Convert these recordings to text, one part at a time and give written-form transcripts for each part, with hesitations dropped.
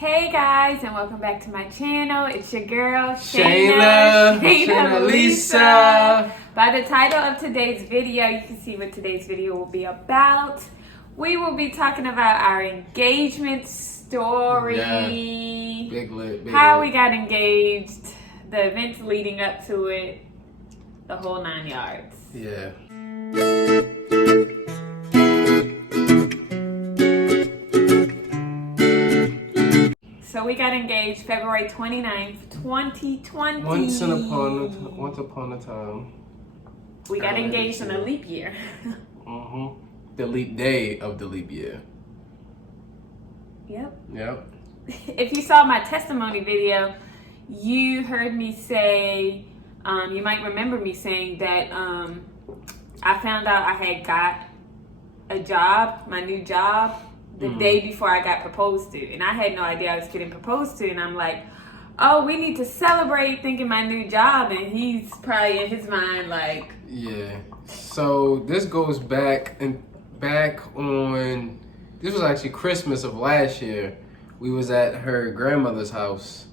Hey guys, and welcome back to my channel. It's your girl Shana Lisa. By the title of today's video, you can see what today's video will be about. We will be talking about our engagement story. Yeah. Big lit. How we got engaged, the events leading up to it, the whole 9 yards. Yeah. So we got engaged February 29th, 2020. Once upon a time. We got engaged in a leap year. The leap day of the leap year. Yep. If you saw my testimony video, you heard me say, you might remember me saying that I found out I had got a job, my new job, the day before I got proposed to. And I had no idea I was getting proposed to. And I'm like, oh, we need to celebrate thinking my new job. And he's probably in his mind like... Yeah. So this goes back on, this was actually Christmas of last year. We was at her grandmother's house.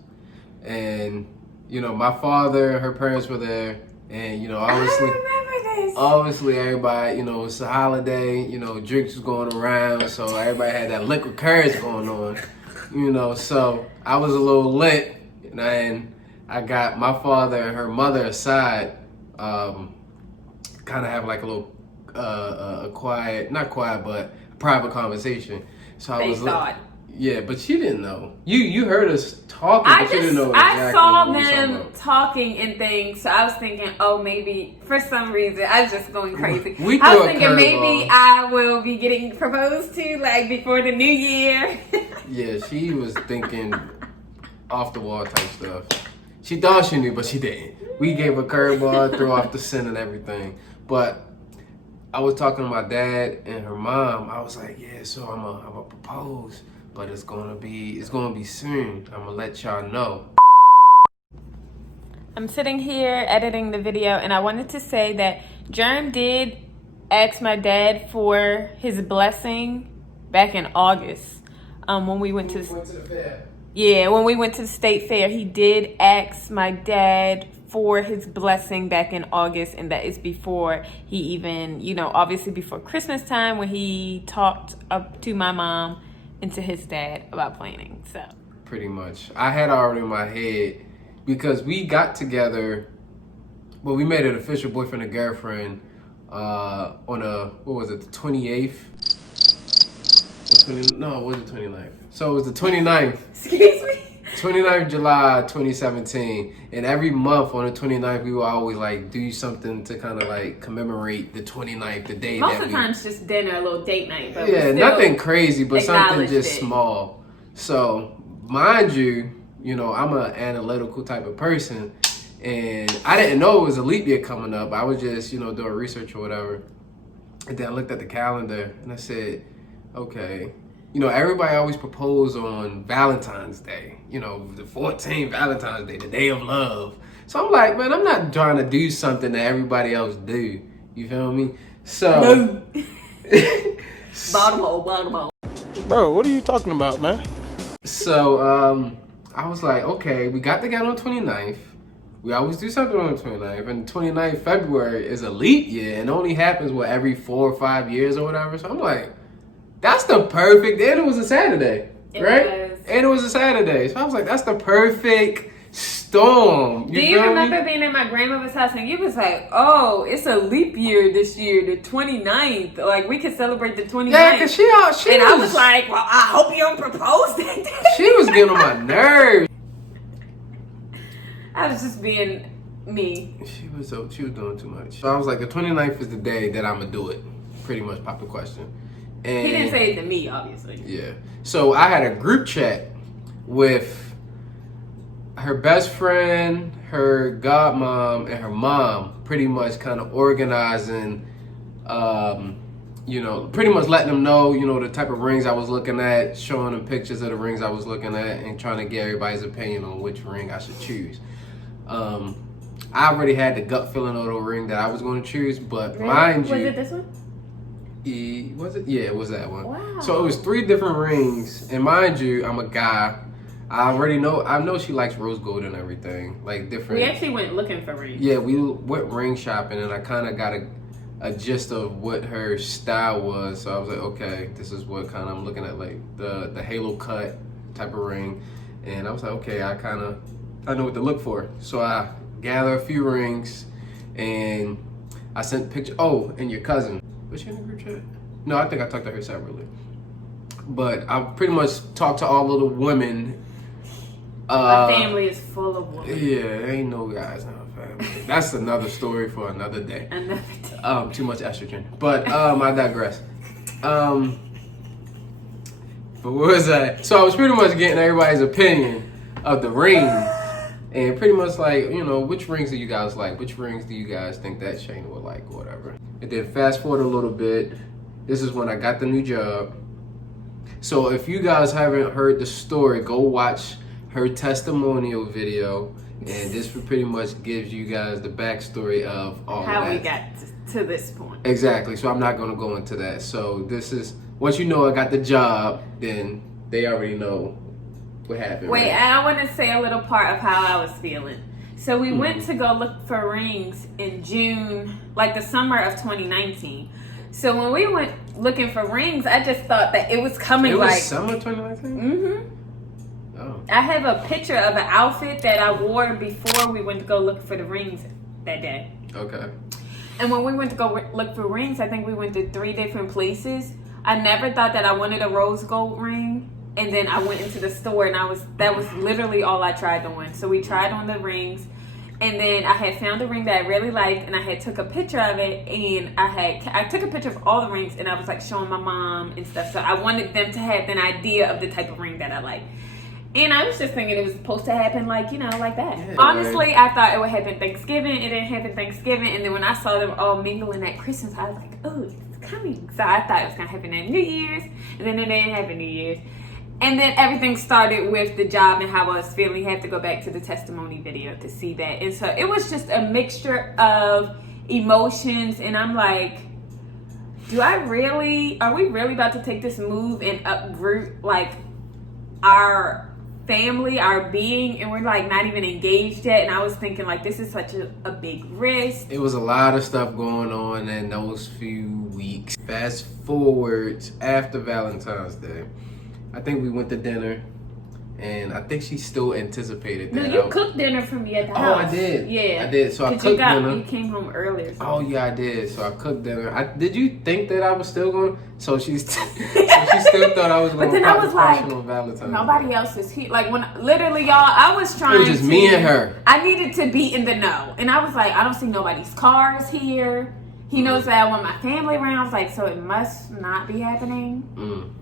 And, you know, my father, her parents were there. And, you know, obviously... I remember this. Obviously, everybody, you know, it's a holiday, you know, drinks was going around, so everybody had that liquid courage going on, you know, so I was a little lit, and I got my father and her mother aside, kind of have like a little, not quiet, but private conversation. So I was thought. Yeah, but she didn't know. You heard us talking, but you didn't know exactly I saw what we were talking them about. talking and things, so I was thinking, oh, maybe for some reason I was just going crazy. We I threw was a thinking maybe curveball. I will be getting proposed to like before the new year. Yeah, she was thinking off the wall type stuff. She thought she knew, but she didn't. We gave her curveball, threw off the scent and everything. But I was talking to my dad and her mom. I was like, yeah, so I'm gonna propose. But it's gonna be soon. I'm gonna let y'all know. I'm sitting here editing the video, and I wanted to say that Germ did ask my dad for his blessing back in August. When we went to the fair. Yeah, when we went to the state fair, he did ask my dad for his blessing back in August, and that is before he even, you know, obviously before Christmas time when he talked up to my mom and to his dad about planning. So pretty much. I had already in my head because we got together, well, we made an official boyfriend and girlfriend on the 28th? No, it wasn't 29th. So it was the 29th. Excuse me? 29th July 2017, and every month on the 29th we would always like do something to kind of like commemorate the 29th, the day Most of the time it's just dinner, a little date night. But yeah, nothing crazy, but something just it. small. So mind you, you know, I'm an analytical type of person, and I didn't know it was a leap year coming up. I was just, you know, doing research or whatever, and then I looked at the calendar and I said, okay. You know, everybody always propose on Valentine's Day. You know, the 14th Valentine's Day, the day of love. So I'm like, man, I'm not trying to do something that everybody else do. You feel me? So... Bottom hole. Bro, what are you talking about, man? So, I was like, okay, we got together on 29th. We always do something on the 29th. And 29th February is a leap year. And it only happens, every 4 or 5 years or whatever. So I'm like... That's the perfect, and it was a Saturday, right? And it was a Saturday. So I was like, that's the perfect storm. Do you remember being at my grandmother's house and you was like, oh, it's a leap year this year, the 29th. Like, we could celebrate the 29th. Yeah, because she I was like, well, I hope you don't propose that day. She was getting on my nerves. I was just being me. She was doing too much. So I was like, the 29th is the day that I'm going to do it. Pretty much popped the question. And he didn't say it to me, obviously. Yeah. So I had a group chat with her best friend, her godmom, and her mom, pretty much kind of organizing, you know, pretty much letting them know, you know, the type of rings I was looking at, showing them pictures of the rings I was looking at, and trying to get everybody's opinion on which ring I should choose. I already had the gut feeling of the ring that I was going to choose, but mind you... Was it this one? Was it? Yeah, it was that one. Wow. So it was 3 different rings, and mind you, I'm a guy, I already know. I know she likes rose gold and everything, like different. We actually went looking for rings. Yeah, we went ring shopping, and I kind of got a gist of what her style was. So I was like, okay, this is what kind of I'm looking at, like the halo cut type of ring. And I was like, okay, I know what to look for. So I gathered a few rings, and I sent pictures. Oh, and your cousin, was she in the group chat? No, I think I talked to her separately. But I pretty much talked to all of the women. Our family is full of women. Yeah, ain't no guys in our family. That's another story for another day. Another day. Too much estrogen. But I digress. But what was that? So I was pretty much getting everybody's opinion of the ring. And pretty much like, you know, which rings do you guys like? Which rings do you guys think that Shana would like or whatever? And then fast forward a little bit. This is when I got the new job. So if you guys haven't heard the story, go watch her testimonial video. And this pretty much gives you guys the backstory of all how of that. we got to this point. Exactly. So I'm not going to go into that. So this is, once you know I got the job, then they already know what happened. Wait, right? and I want to say a little part of how I was feeling. So we went to go look for rings in June, like the summer of 2019. So when we went looking for rings, I just thought that it was coming It was like summer 2019? Mm-hmm. Oh. I have a picture of an outfit that I wore before we went to go look for the rings that day. Okay. And when we went to go look for rings, I think we went to 3 different places. I never thought that I wanted a rose gold ring. And then I went into the store and that was literally all I tried on. So we tried on the rings. And then I had found a ring that I really liked and I had took a picture of it. And I took a picture of all the rings and I was like showing my mom and stuff. So I wanted them to have an idea of the type of ring that I like. And I was just thinking it was supposed to happen like, you know, like that. Yeah, honestly, I thought it would happen Thanksgiving. It didn't happen Thanksgiving. And then when I saw them all mingling at Christmas, I was like, oh, it's coming. So I thought it was going to happen at New Year's. And then it didn't happen New Year's. And then everything started with the job and how I was feeling. You have to go back to the testimony video to see that. And so it was just a mixture of emotions. And I'm like, are we really about to take this move and uproot like our family, our being, and we're like not even engaged yet? And I was thinking like, this is such a big risk. It was a lot of stuff going on in those few weeks. Fast forward after Valentine's Day. I think we went to dinner, and I think she still anticipated that. No, you cooked dinner for me at the house. Oh, I did. Yeah, I did. So I cooked dinner. You came home earlier. So. Oh yeah, I did. So I cooked dinner. Did you think that I was still going? So she still thought I was going. But then I was like, on Valentine's nobody Day. else is here. Like when literally, y'all, I was trying. It was just me and her. I needed to be in the know, and I was like, I don't see nobody's cars here. He knows that I want my family around. I was like, so it must not be happening.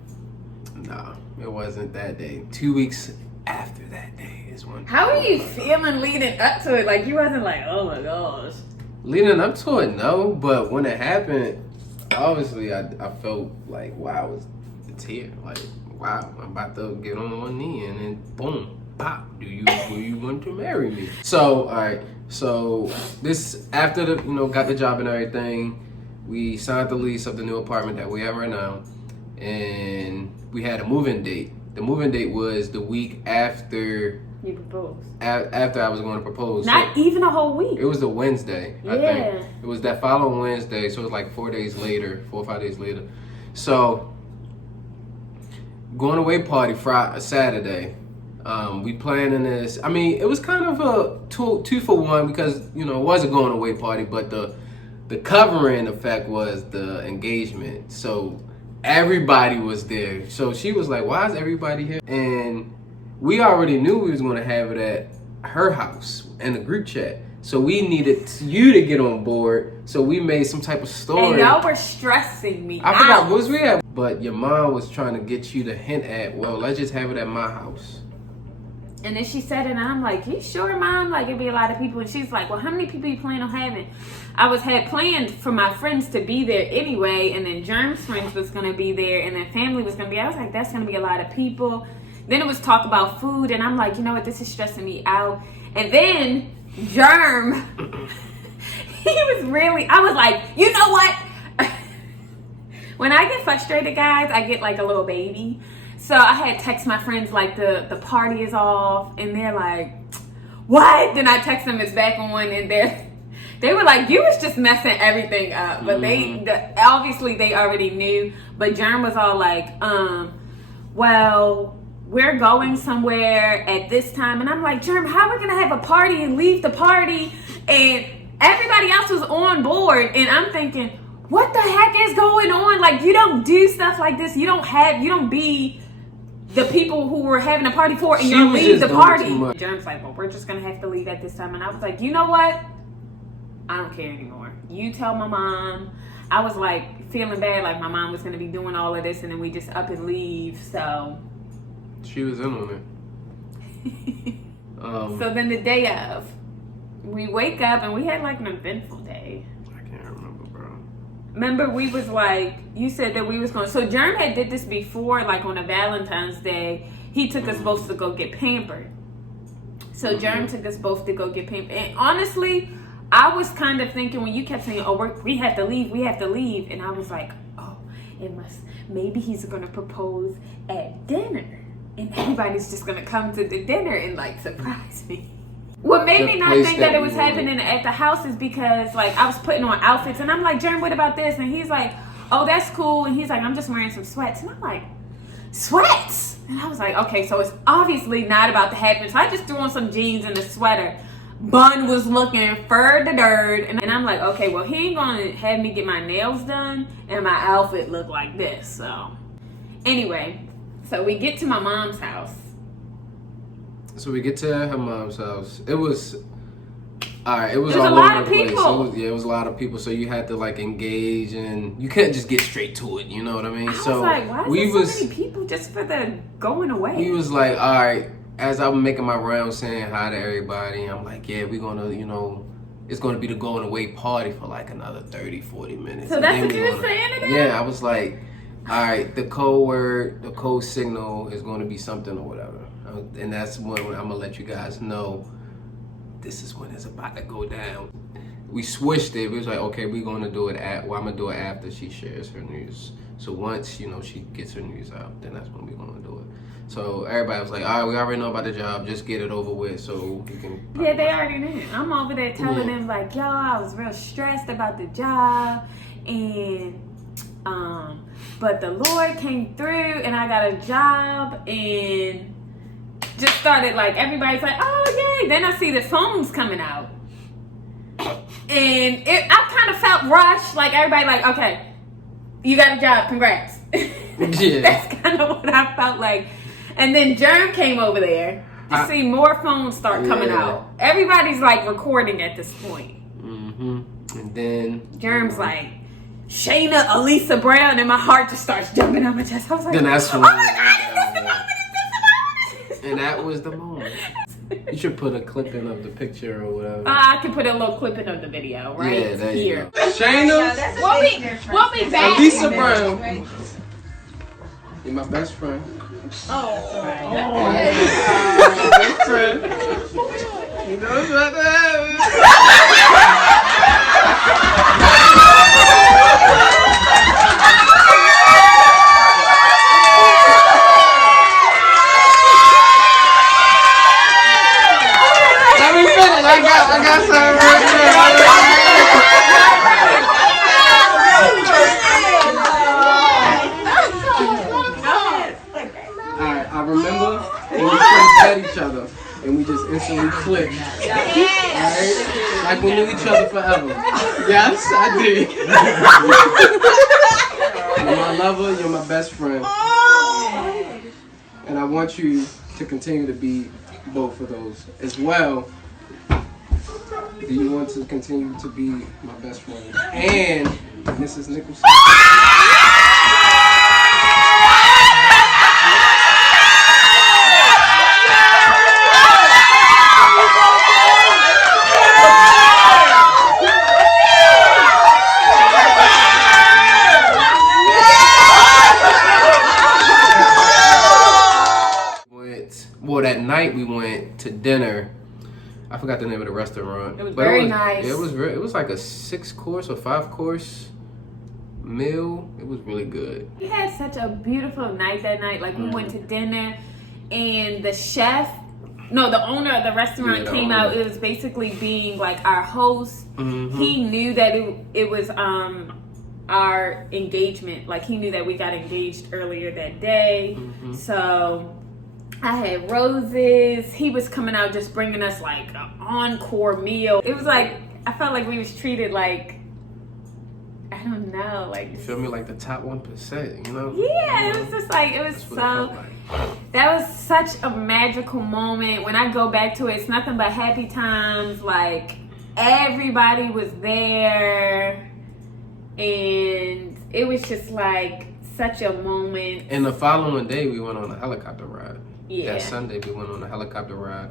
No, it wasn't that day. 2 weeks after that day is when. How are you feeling leading up to it? Like you wasn't like, oh my gosh. Leading up to it, no. But when it happened, obviously I felt like, wow, it's here. Like, wow, I'm about to get on one knee, and then boom, pop. Do you want to marry me? So, all right. So this after the got the job and everything, we signed the lease of the new apartment that we have right now, and we had a move-in date. The move-in date was the week after you proposed. After I was going to propose. Not even a whole week. It was the Wednesday. Yeah. I think it was that following Wednesday, so it was like 4 days later, 4 or 5 days later. So going away party Friday, Saturday. We planning this. I mean, it was kind of a two for one because it was a going away party, but the covering effect was the engagement. So everybody was there. So she was like, "Why is everybody here?" And we already knew we was going to have it at her house in the group chat. So we needed you to get on board. So we made some type of story. And y'all were stressing me I out. forgot what was we at, but your mom was trying to get you to hint at, well, let's just have it at my house. And then she said it, and I'm like, you sure, Mom? Like, it'd be a lot of people. And she's like, well, how many people you plan on having? I had planned for my friends to be there anyway, and then Germ's friends was going to be there, and then family was going to be. I was like, that's going to be a lot of people. Then it was talk about food, and I'm like, you know what? This is stressing me out. And then Germ, I was like, you know what? When I get frustrated, guys, I get like a little baby. So I had text my friends like the party is off, and they're like, what? Then I text them it's back on, and they were like, you was just messing everything up. But obviously they already knew. But Germ was all like, well, we're going somewhere at this time. And I'm like, Germ, how are we gonna have a party and leave the party? And everybody else was on board, and I'm thinking, what the heck is going on? Like, you don't do stuff like this. You don't be the people who were having a party for, and you leave the party. Germ's like, well, we're just gonna have to leave at this time. And I was like, you know what? I don't care anymore. You tell my mom. I was like feeling bad, like my mom was gonna be doing all of this, and then we just up and leave. So she was in on it. So then the day of, we wake up and we had like an eventful day. I can't remember, bro. Remember, we was like, you said that we was going. So Germ had did this before, like on a Valentine's Day. He took us both to go get pampered. So Germ took us both to go get pampered. And honestly, I was kind of thinking when you kept saying, "Oh, we have to leave, we have to leave," and I was like, "Oh, maybe he's gonna propose at dinner, and everybody's just gonna come to the dinner and like surprise me." What made me not think that it was happening at the house is because like I was putting on outfits, and I'm like, Germ, what about this? And he's like, oh, that's cool. And he's like, I'm just wearing some sweats. And I'm like, sweats? And I was like, okay, so it's obviously not about to happen. So I just threw on some jeans and a sweater. Bun was looking fur-da-dirt. And I'm like, okay, well, he ain't gonna have me get my nails done and my outfit look like this. So anyway, so we get to my mom's house. So we get to her mom's house. It was all right. It was a all lot over of the place. people. It was a lot of people. So you had to like engage, and you couldn't just get straight to it. You know what I mean? I was like, why is there so many people just for the going away? We was like, all right. As I'm making my rounds, saying hi to everybody, I'm like, yeah, we're gonna, it's gonna be the going away party for like another 30, 40 minutes. So that's what you were saying to them? Yeah, I was like, all right, the code word, the code signal is gonna be something or whatever. And that's when I'm gonna let you guys know this is when it's about to go down. We switched it. We was like, okay, we're gonna do it I'm gonna do it after she shares her news. So once, she gets her news out, then that's when we're gonna do it. So everybody was like, all right, we already know about the job, just get it over with so we can. Yeah, they already knew. I'm over there telling them like, yo, I was real stressed about the job, and but the Lord came through and I got a job, and just started like, everybody's like, oh yay. Then I see the phones coming out, and I kind of felt rushed, like everybody like, okay, you got a job, congrats. Yeah. That's kind of what I felt like. And then Germ came over there to see more phones start coming out. Everybody's like recording at this point. And then Germ's like, Shana, Elisa Brown, and my heart just starts jumping on my chest. I was like, then that's when oh my God, is this the moment? Is this the moment? and that was the moment. You should put a clip in of the picture or whatever. I can put a little clip in of the video right here. Shana, We'll be back. Elisa Brown. You're my best friend. Oh. My best friend. You know what's about to happen. Let me finish. I got something right there. I remember when we first met each other and we just instantly clicked. Right? Like we knew each other forever. Yes, I did. You're my lover, you're my best friend. And I want you to continue to be both of those as well. Do you want to continue to be my best friend and Mrs. Nicholson? That night we went to dinner. I forgot the name of the restaurant. It was very nice. It was like a 6-course or 5-course meal. It was really good. We had such a beautiful night that night. Like, we went to dinner, and the owner of the restaurant came out. It was basically being like our host. He knew that it was our engagement. Like, he knew that we got engaged earlier that day. So I had roses. He was coming out just bringing us like an encore meal. It was like, I felt like we was treated like, I don't know, like, you feel me, like the top 1%, you know? Yeah, it was just like, it was so, that was such a magical moment. When I go back to it, it's nothing but happy times. Like, everybody was there, and it was just like such a moment. And the following day, we went on a helicopter ride. Yeah. That Sunday, we went on a helicopter ride.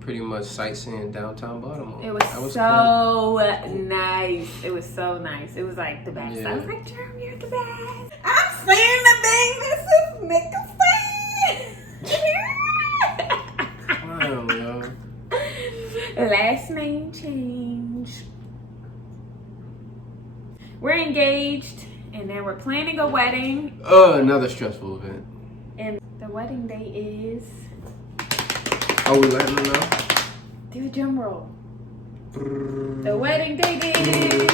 Pretty much sightseeing downtown Baltimore. It was so nice. It was so nice. It was like the best. Yeah. I was like, Jerm, you're the best. I'm saying the thing. This is Nicholson. Wow, yo. Last name change. We're engaged, and then we're planning a wedding. Another stressful event. And the wedding day is... Oh, we letting them know? Do a drum roll. The wedding date is...